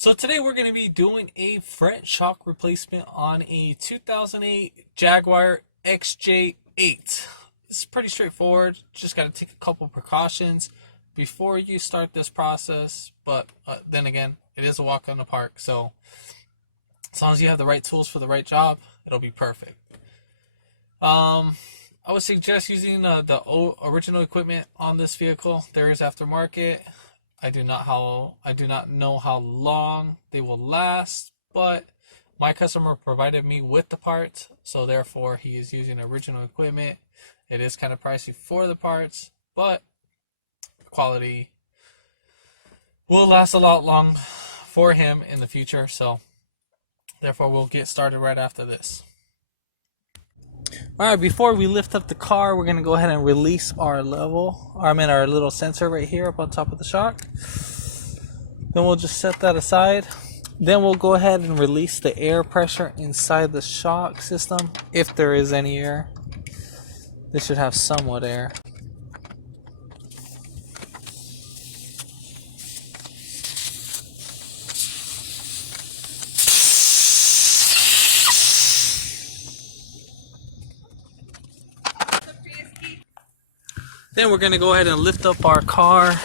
So today we're going to be doing a front shock replacement on a 2008 Jaguar XJ8. It's pretty straightforward. Just got to take a couple precautions before you start this process. But then again, it is a walk in the park. So as long as you have the right tools for the right job, it'll be perfect. I would suggest using the original equipment on this vehicle. There is aftermarket. I do not know how long they will last, but my customer provided me with the parts, so therefore he is using original equipment. It is kind of pricey for the parts, but the quality will last a lot long for him in the future, so therefore we'll get started right after this. Alright, before we lift up the car, we're going to go ahead and release our our little sensor right here up on top of the shock. Then we'll just set that aside. Then we'll go ahead and release the air pressure inside the shock system, if there is any air. This should have somewhat air. Then we're going to go ahead and lift up our car.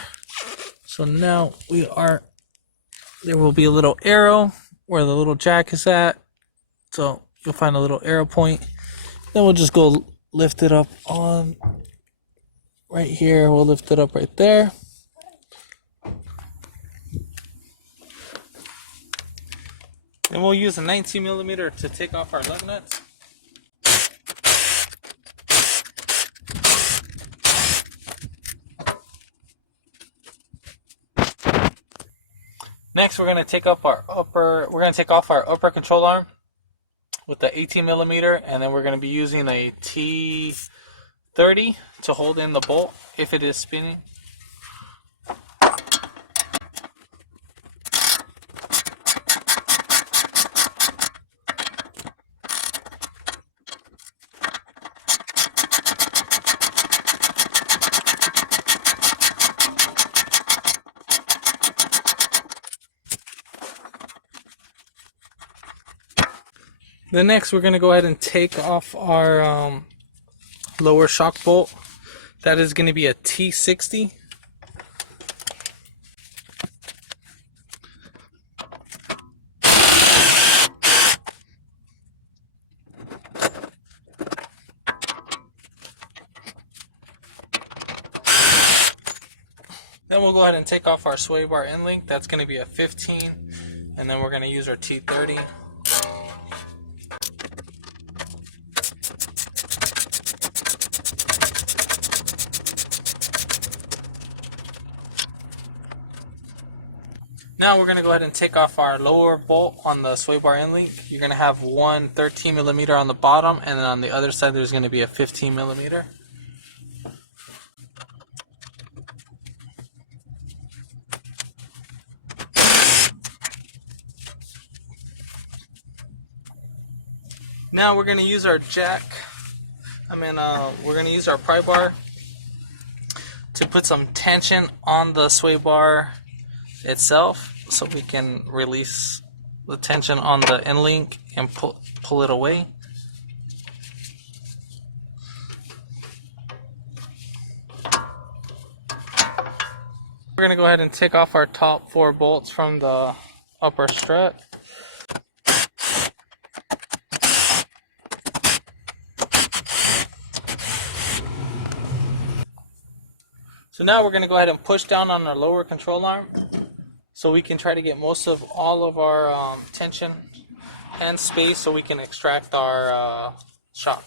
So now there will be a little arrow where the little jack is at. So you'll find a little arrow point. Then we'll just go lift it up on right here. We'll lift it up right there. Then we'll use a 19mm to take off our lug nuts. Next, we're going to take off our upper control arm with the 18mm, and then we're going to be using a T30 to hold in the bolt if it is spinning. Then next we're going to go ahead and take off our lower shock bolt. That is going to be a T60. Then we'll go ahead and take off our sway bar end link. That's going to be a 15. And then we're going to use our T30. Now we're going to go ahead and take off our lower bolt on the sway bar end link. You're going to have one 13mm on the bottom, and then on the other side there's going to be a 15mm. Now we're going to use our we're going to use our pry bar to put some tension on the sway bar itself, so we can release the tension on the end link and pull it away. We're going to go ahead and take off our top 4 bolts from the upper strut. So now we're going to go ahead and push down on our lower control arm, so we can try to get most of all of our tension and space, so we can extract our shock.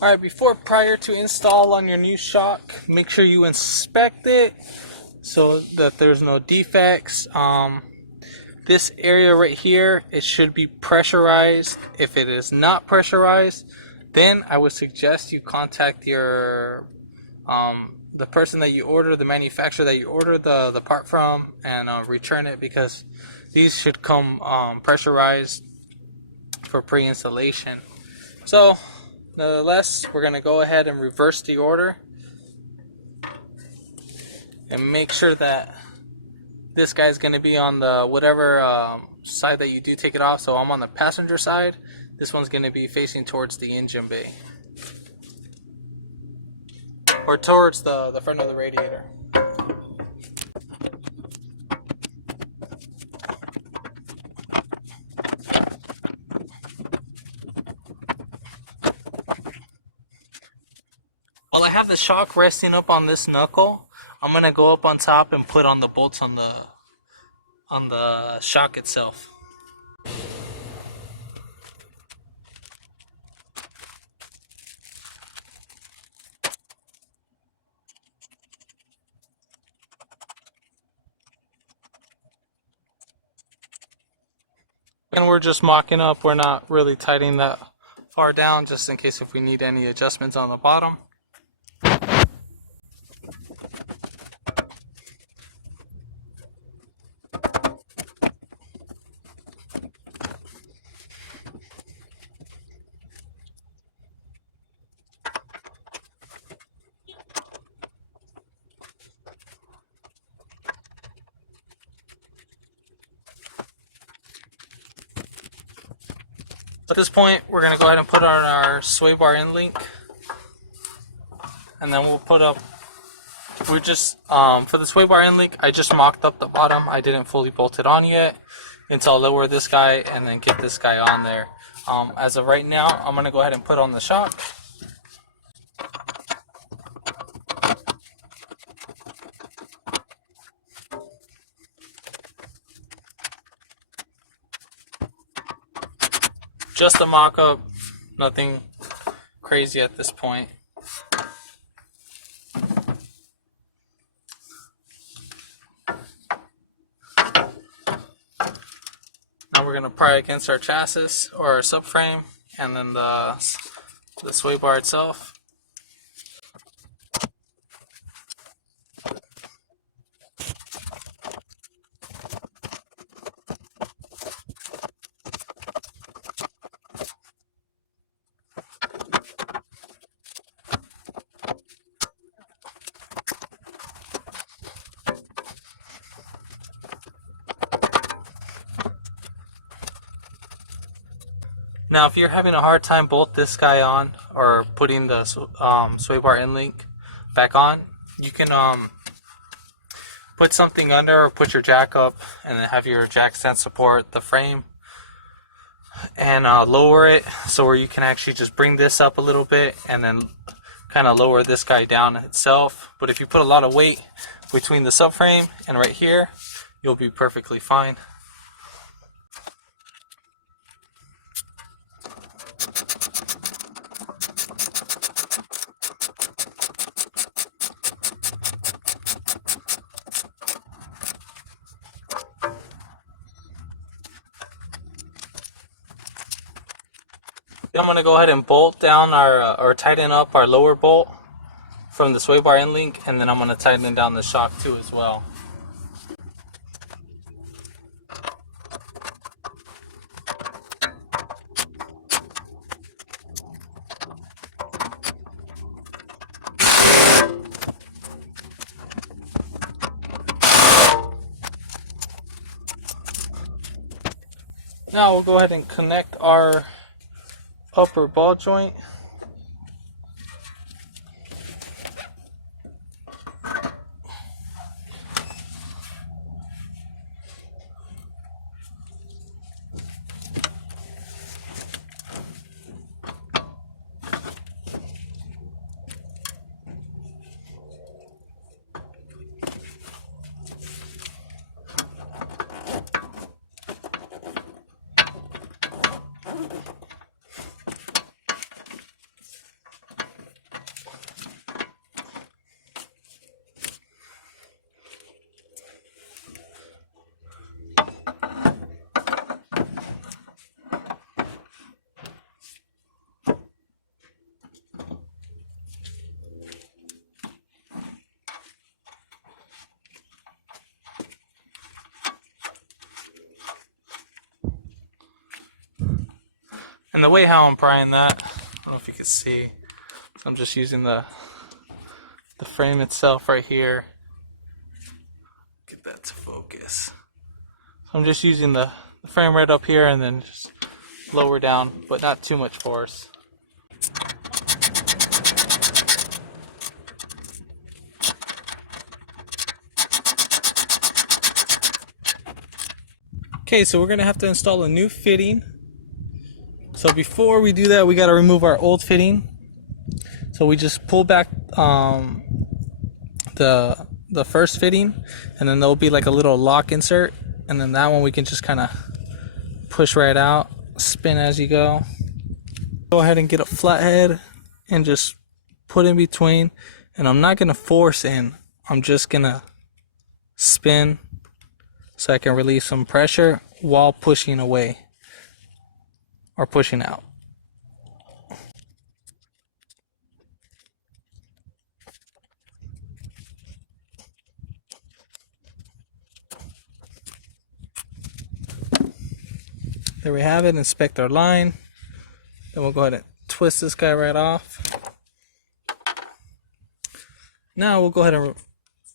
Alright, prior to install on your new shock, make sure you inspect it so that there's no defects. This area right here, it should be pressurized. If it is not pressurized, then I would suggest you contact your the person that you order, the manufacturer that you order the part from, and return it, because these should come pressurized for pre-installation. So nonetheless, we're going to go ahead and reverse the order and make sure that this guy's going to be on the whatever side that you do take it off. So I'm on the passenger side. This one's going to be facing towards the engine bay, or towards the front of the radiator. While I have the shock resting up on this knuckle, I'm going to go up on top and put on the bolts on the shock itself. And we're just mocking up, we're not really tightening that far down, just in case if we need any adjustments on the bottom. At this point, we're going to go ahead and put on our sway bar end link, and then we'll put up, for the sway bar end link, I just mocked up the bottom. I didn't fully bolt it on yet until I lower this guy and then get this guy on there. As of right now, I'm going to go ahead and put on the shock. Just a mock-up, nothing crazy at this point. Now we're going to pry against our chassis or our subframe, and then the sway bar itself. Now, if you're having a hard time bolt this guy on, or putting the sway bar end link back on, you can put something under, or put your jack up, and then have your jack stand support the frame, and lower it so where you can actually just bring this up a little bit and then kind of lower this guy down itself. But if you put a lot of weight between the subframe and right here, you'll be perfectly fine. I'm going to go ahead and bolt down or tighten up our lower bolt from the sway bar end link, and then I'm going to tighten down the shock too as well. Now we'll go ahead and connect our upper ball joint. And the way how I'm prying that, I don't know if you can see, I'm just using the frame itself right here. Get that to focus. So I'm just using the frame right up here and then just lower down, but not too much force. Okay, so we're gonna have to install a new fitting. So before we do that, we gotta remove our old fitting. So we just pull back the first fitting, and then there'll be like a little lock insert, and then that one we can just kind of push right out, spin as you go. Go ahead and get a flathead and just put in between, and I'm not gonna force in, I'm just gonna spin so I can release some pressure while pushing away or pushing out. There we have it. Inspect our line. Then we'll go ahead and twist this guy right off. Now we'll go ahead and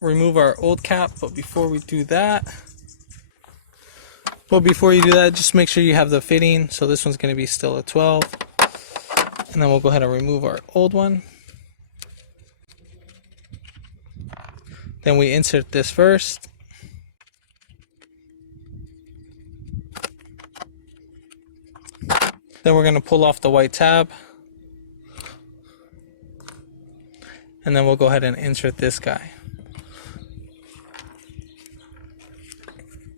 remove our old cap, but before we do that, just make sure you have the fitting. So this one's going to be still a 12. And then we'll go ahead and remove our old one. Then we insert this first. Then we're going to pull off the white tab. And then we'll go ahead and insert this guy.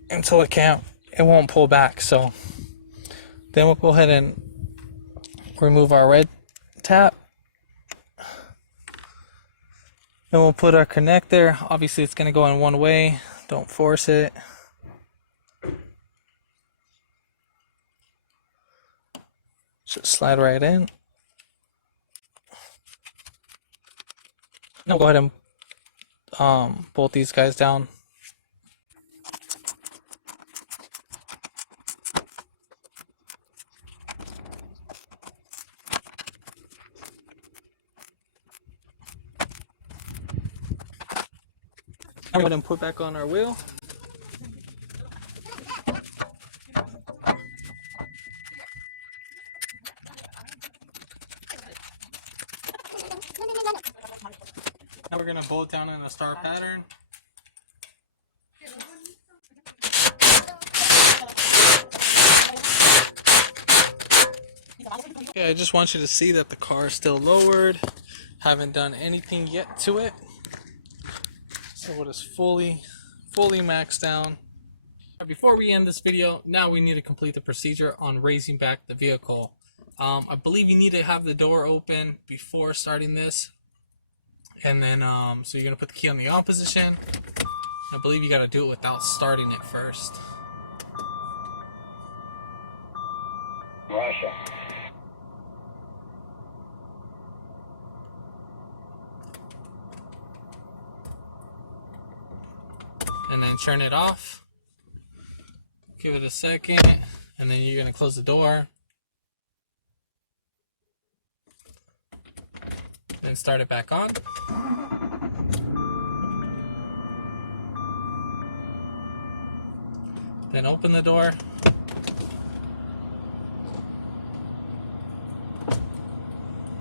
Until it won't pull back. So then we'll go ahead and remove our red tab. Then we'll put our connector. Obviously it's going to go in one way. Don't force it. Just slide right in. Now go ahead and bolt these guys down. Now go ahead and put back on our wheel. Now we're going to bolt down in a star pattern. Okay, I just want you to see that the car is still lowered. Haven't done anything yet to it. So it is fully maxed down. Before we end this video, now we need to complete the procedure on raising back the vehicle. I believe you need to have the door open before starting this. And then, so you're going to put the key on the on position. I believe you got to do it without starting it first. Russia. And then turn it off. Give it a second. And then you're going to close the door. Then start it back on. Then open the door.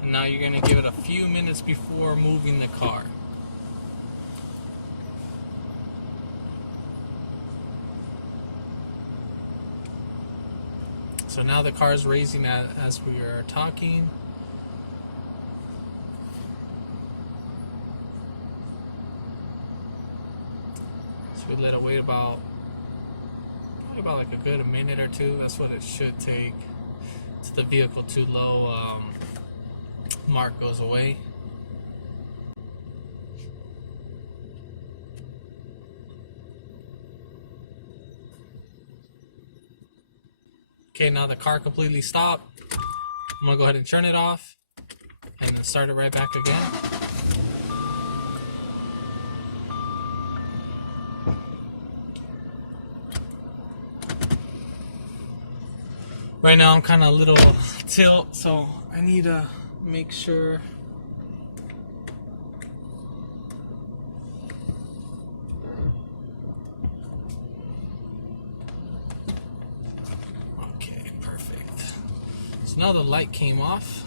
And now you're going to give it a few minutes before moving the car. So now the car is raising as we are talking. So we let it wait about like a good minute or two. That's what it should take till the vehicle too low mark goes away. Okay, now the car completely stopped. I'm gonna go ahead and turn it off and then start it right back again. Right now I'm kind of a little tilt, so I need to make sure. Okay, perfect. So now the light came off.